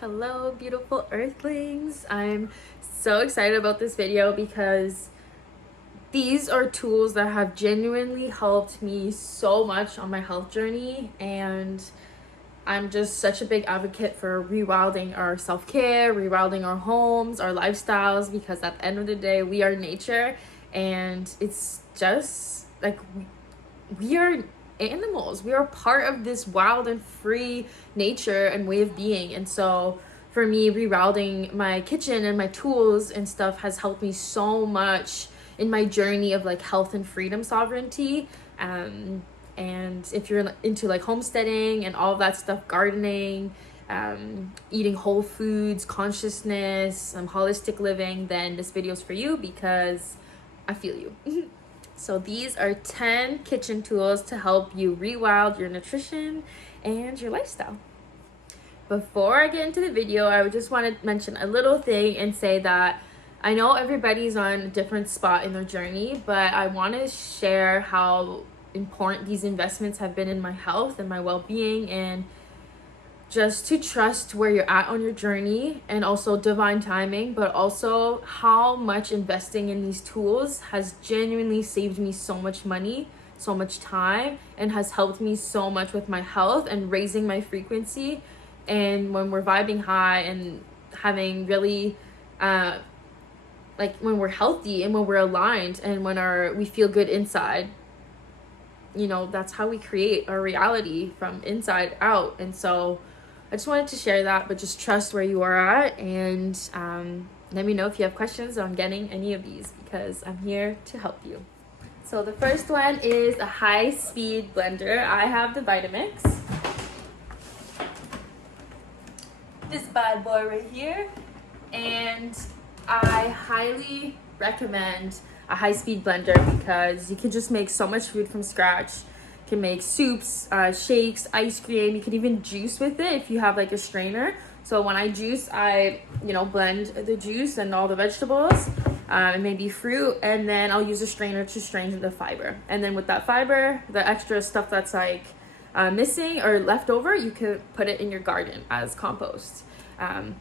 Hello, beautiful earthlings. I'm so excited about this video because these are tools that have genuinely helped me so much on my health journey, and I'm just such a big advocate for rewilding our self-care, rewilding our homes, our lifestyles, because at the end of the day, we are nature, and it's just like we are animals. We are part of this wild and free nature and way of being. And so for me, rewilding my kitchen and my tools and stuff has helped me so much in my journey of like health and freedom sovereignty. And if you're into like homesteading and all of that stuff, gardening, eating whole foods, consciousness, holistic living, then this video is for you because I feel you. So these are 10 kitchen tools to help you rewild your nutrition and your lifestyle. Before I get into the video, I would just want to mention a little thing and say that I know everybody's on a different spot in their journey, but I want to share how important these investments have been in my health and my well-being, and just to trust where you're at on your journey, and also divine timing, but also how much investing in these tools has genuinely saved me so much money, so much time, and has helped me so much with my health and raising my frequency. And when we're vibing high and having really like when we're healthy and when we're aligned and when we feel good inside, you know, that's how we create our reality from inside out. And so I just wanted to share that, but just trust where you are at, and let me know if you have questions on getting any of these, because I'm here to help you. So the first one is a high-speed blender. I have the VITAMIX. This bad boy right here. And I highly recommend a high-speed blender because you can just make so much food from scratch. Can make soups, shakes, ice cream. You can even juice with it if you have like a strainer. So when I juice, I blend the juice and all the vegetables and maybe fruit, and then I'll use a strainer to strain the fiber. And then with that fiber, the extra stuff that's like missing or left over, you could put it in your garden as compost.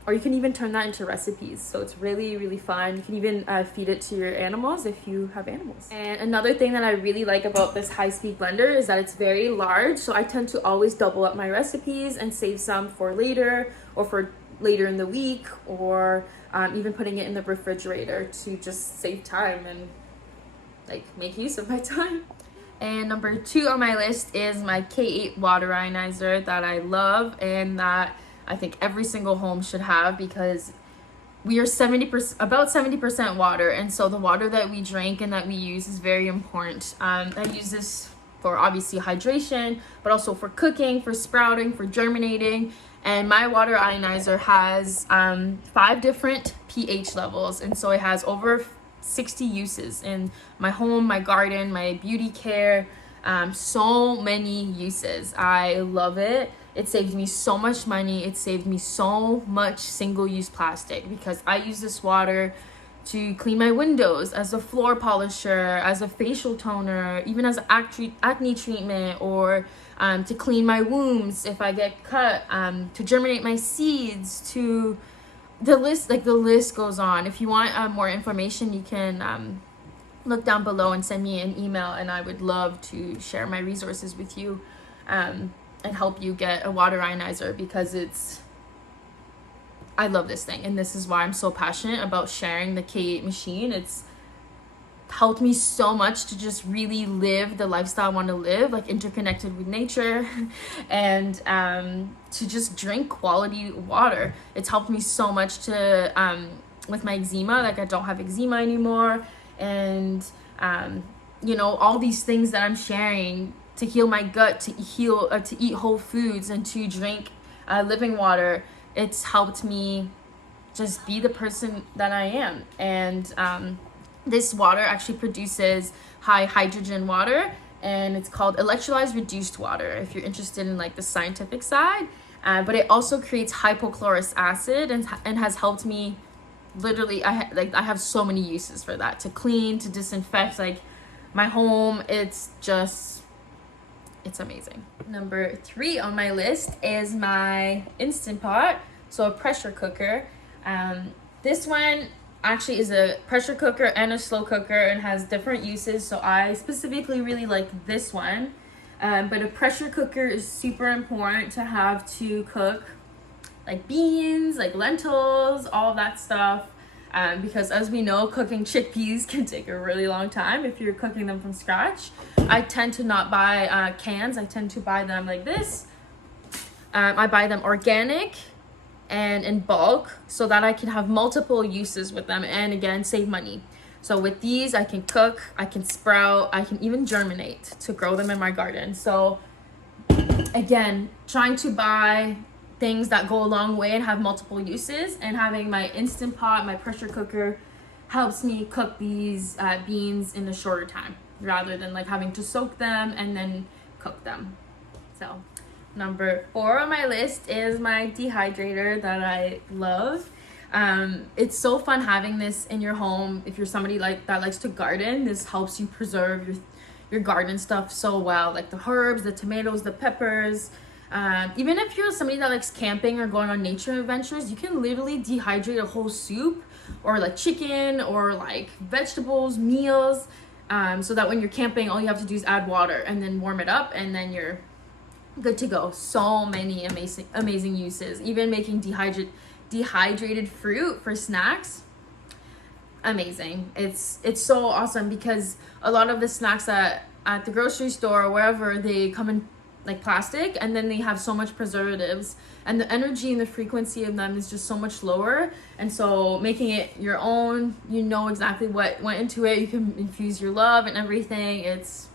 Or you can even turn that into recipes. So it's really, really fun. You can even feed it to your animals if you have animals. And another thing that I really like about this high-speed blender is that it's very large. So I tend to always double up my recipes and save some for later, or for later in the week, or even putting it in the refrigerator to just save time and like make use of my time. And number 2 on my list is my K8 water ionizer that I love and that I think every single home should have, because we are about 70% water, and so the water that we drink and that we use is very important. I use this for obviously hydration, but also for cooking, for sprouting, for germinating. And my water ionizer has 5 different pH levels, and so it has over 60 uses in my home, my garden, my beauty care. So many uses. I love it. It saved me so much money. It saved me so much single-use plastic, because I use this water to clean my windows, as a floor polisher, as a facial toner, even as an acne treatment, or to clean my wounds if I get cut, to germinate my seeds, to the list goes on. If you want more information, you can look down below and send me an email, and I would love to share my resources with you and help you get a water ionizer, because I love this thing, and this is why I'm so passionate about sharing the K8 machine. It's helped me so much to just really live the lifestyle I want to live, like interconnected with nature, and to just drink quality water. It's helped me so much to with my eczema. Like, I don't have eczema anymore, and all these things that I'm sharing to heal my gut, to eat whole foods, and to drink living water. It's helped me just be the person that I am. And this water actually produces high hydrogen water, and it's called electrolyzed reduced water if you're interested in like the scientific side. But it also creates hypochlorous acid, and has helped me literally. I have so many uses for that, to clean, to disinfect like my home. It's amazing. Number 3 on my list is my Instant Pot. So a pressure cooker. This one actually is a pressure cooker and a slow cooker and has different uses. So I specifically really like this one. But a pressure cooker is super important to have to cook like beans, like lentils, all of that stuff. Because as we know, cooking chickpeas can take a really long time if you're cooking them from scratch. I tend to not buy cans. I tend to buy them like this. I buy them organic and in bulk so that I can have multiple uses with them and again save money. So with these I can cook, I can sprout, I can even germinate to grow them in my garden. So again, trying to buy things that go a long way and have multiple uses, and having my Instant Pot, my pressure cooker, helps me cook these beans in a shorter time rather than like having to soak them and then cook them. So number 4 on my list is my dehydrator that I love. It's so fun having this in your home. If you're somebody like that likes to garden, this helps you preserve your garden stuff so well, like the herbs, the tomatoes, the peppers. Even if you're somebody that likes camping or going on nature adventures, you can literally dehydrate a whole soup or like chicken or like vegetables, meals, so that when you're camping, all you have to do is add water and then warm it up and then you're good to go. So many amazing uses. Even making dehydrated fruit for snacks, amazing. It's so awesome because a lot of the snacks at the grocery store or wherever, they come in like plastic and then they have so much preservatives and the energy and the frequency of them is just so much lower. And so making it your own, you know exactly what went into it, you can infuse your love and everything. It's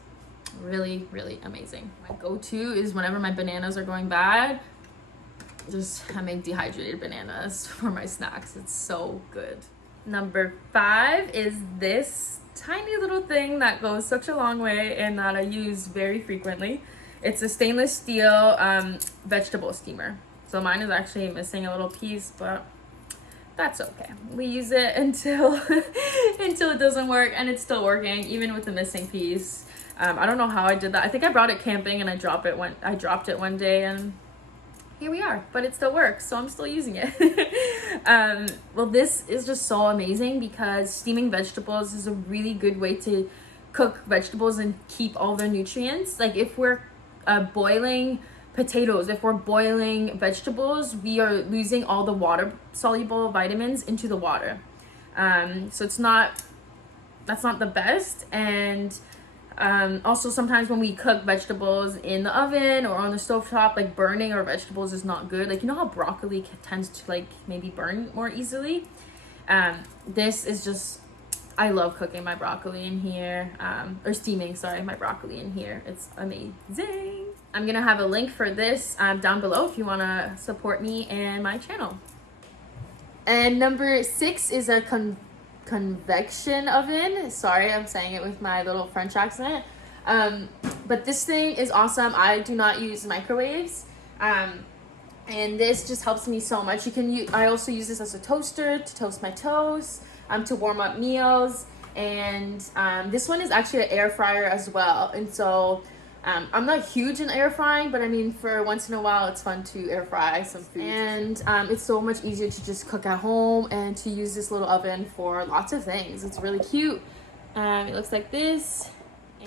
really, really amazing. My go-to is whenever my bananas are going bad, I make dehydrated bananas for my snacks. It's so good. Number 5 is this tiny little thing that goes such a long way and that I use very frequently. It's a stainless steel vegetable steamer. So mine is actually missing a little piece, but that's okay. We use it until until it doesn't work, and it's still working even with the missing piece. I don't know how I did that. I think I brought it camping and I dropped it one day and here we are, but it still works, so I'm still using it. Well, this is just so amazing because steaming vegetables is a really good way to cook vegetables and keep all their nutrients. Like if we're boiling potatoes, if we're boiling vegetables, we are losing all the water soluble vitamins into the water. So that's not the best. And also sometimes when we cook vegetables in the oven or on the stovetop, like burning our vegetables is not good. Like, you know how broccoli tends to like maybe burn more easily? This is just, I love cooking my broccoli in here, or steaming, sorry, my broccoli in here. It's amazing. I'm gonna have a link for this down below if you wanna support me and my channel. And number 6 is a convection oven. Sorry, I'm saying it with my little French accent. But this thing is awesome. I do not use microwaves. And this just helps me so much. I also use this as a toaster to toast my toast, to warm up meals. And this one is actually an air fryer as well. And so I'm not huge in air frying, but I mean, for once in a while, it's fun to air fry some food. And it's so much easier to just cook at home and to use this little oven for lots of things. It's really cute. It looks like this.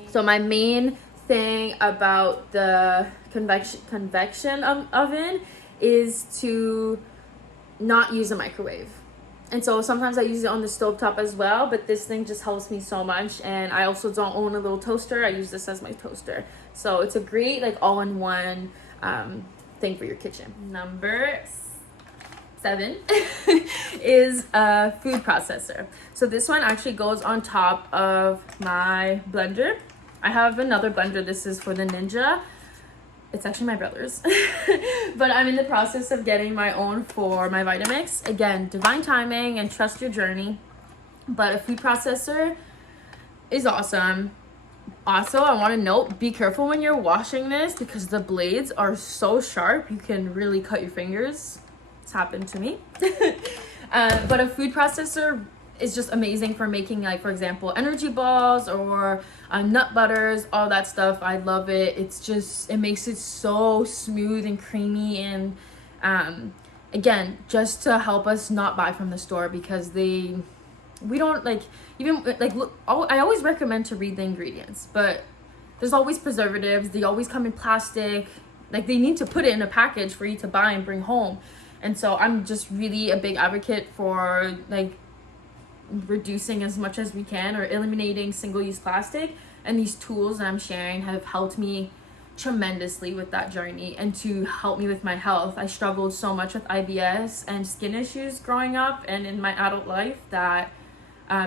So my main thing about the convection oven is to not use a microwave. And so sometimes I use it on the stovetop as well, but this thing just helps me so much. And I also don't own a little toaster. I use this as my toaster. So it's a great like all-in-one thing for your kitchen. Number 7 is a food processor. So this one actually goes on top of my blender. I have another blender. This is for the Ninja. It's actually my brother's. But I'm in the process of getting my own for my VITAMIX. Again, divine timing and trust your journey. But a food processor is awesome. Also, I want to note, be careful when you're washing this because the blades are so sharp. You can really cut your fingers. It's happened to me. But a food processor is just amazing for making, like, for example, energy balls or nut butters, all that stuff. I love it. It's just, it makes it so smooth and creamy, and again, just to help us not buy from the store, because we don't like, even like, look, I always recommend to read the ingredients, but there's always preservatives. They always come in plastic. Like, they need to put it in a package for you to buy and bring home. And so I'm just really a big advocate for like reducing as much as we can, or eliminating single-use plastic. And these tools that I'm sharing have helped me tremendously with that journey, and to help me with my health. I struggled so much with IBS and skin issues growing up and in my adult life, that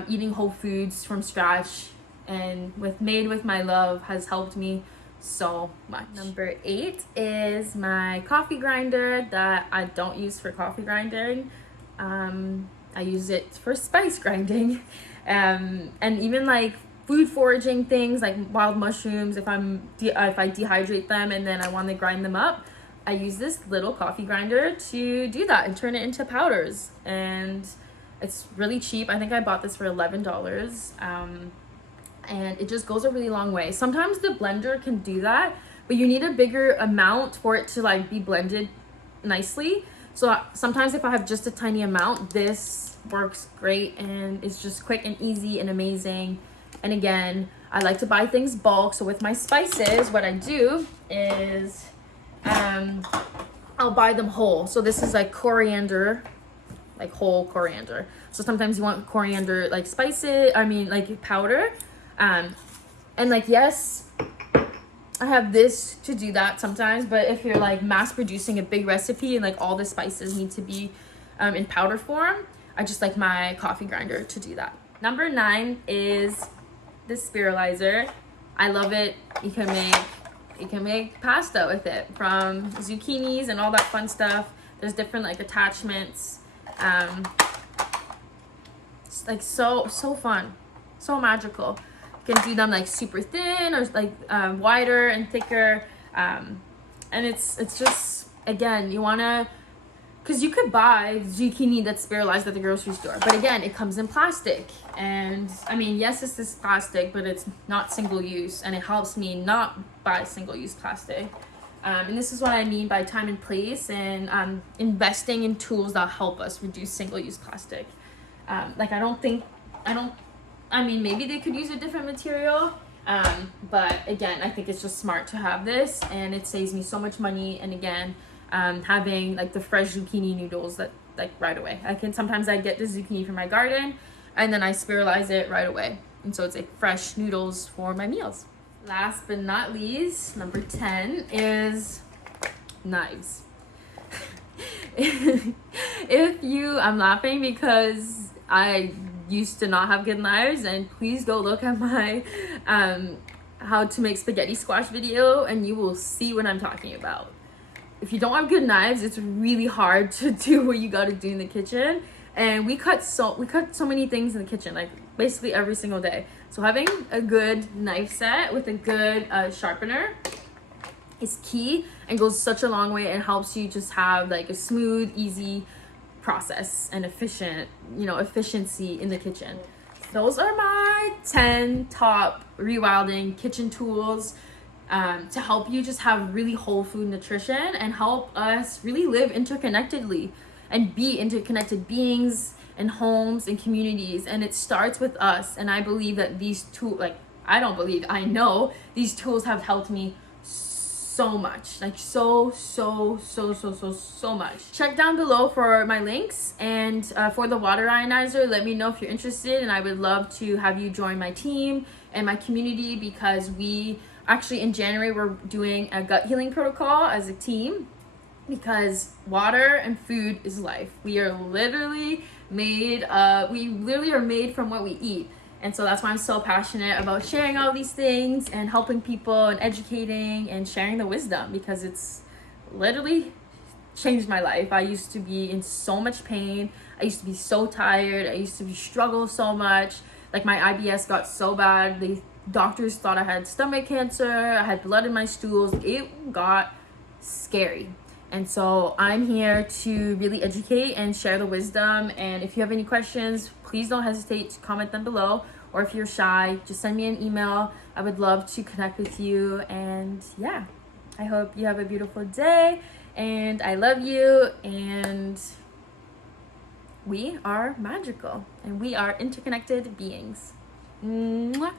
eating whole foods from scratch and made with my love has helped me so much. Number 8 is my coffee grinder that I don't use for coffee grinding. I use it for spice grinding, and even like food foraging things like wild mushrooms. If I dehydrate them and then I want to grind them up, I use this little coffee grinder to do that and turn it into powders. And it's really cheap. I think I bought this for $11. And it just goes a really long way. Sometimes the blender can do that, but you need a bigger amount for it to like be blended nicely. So sometimes if I have just a tiny amount, this works great, and it's just quick and easy and amazing. And again, I like to buy things bulk. So with my spices, what I do is I'll buy them whole. So this is like coriander, like whole coriander. So sometimes you want coriander like spices, like powder. And like, yes, I have this to do that sometimes, but if you're like mass producing a big recipe and like all the spices need to be in powder form, I just like my coffee grinder to do that. Number 9 is the SPIRALIZER. I love it. You can make pasta with it, from zucchinis and all that fun stuff. There's different like attachments. It's like so fun, so magical. You can do them like super thin or like wider and thicker, and it's just, again, you want to, because you could buy zucchini that's spiralized at the grocery store, but again, it comes in plastic. And I mean, yes, it's this plastic, but it's not single use, and it helps me not buy single use plastic. And this is what I mean by time and place, and investing in tools that help us reduce single use plastic. Maybe they could use a different material, but again, I think it's just smart to have this, and it saves me so much money. And again, having like the fresh zucchini noodles that like right away. Sometimes I get the zucchini from my garden, and then I spiralize it right away, and so it's like fresh noodles for my meals. Last but not least, number 10 is knives. I'm laughing because I used to not have good knives, and please go look at my how to make spaghetti squash video, and you will see what I'm talking about. If you don't have good knives, it's really hard to do what you got to do in the kitchen. And we cut so many things in the kitchen, like basically every single day. So having a good knife set with a good sharpener is key, and goes such a long way, and helps you just have like a smooth, easy process and efficiency in the kitchen. Those are my 10 top rewilding kitchen tools to help you just have really whole food nutrition, and help us really live interconnectedly and be interconnected beings and homes and communities. And it starts with us. And I believe that these tools, I know these tools have helped me so much, like so much. Check down below for my links, and for the water ionizer, let me know if you're interested, and I would love to have you join my team and my community, because we actually in January we're doing a gut healing protocol as a team, because water and food is life. We are literally made are made from what we eat. And so that's why I'm so passionate about sharing all these things and helping people and educating and sharing the wisdom, because it's literally changed my life. I used to be in so much pain. I used to be so tired. I used to struggle so much. Like my IBS got so bad. The doctors thought I had stomach cancer. I had blood in my stools. It got scary. And so I'm here to really educate and share the wisdom. And if you have any questions, please don't hesitate to comment them below. Or if you're shy, just send me an email. I would love to connect with you. And yeah, I hope you have a beautiful day. And I love you. And we are magical and we are interconnected beings. Mwah.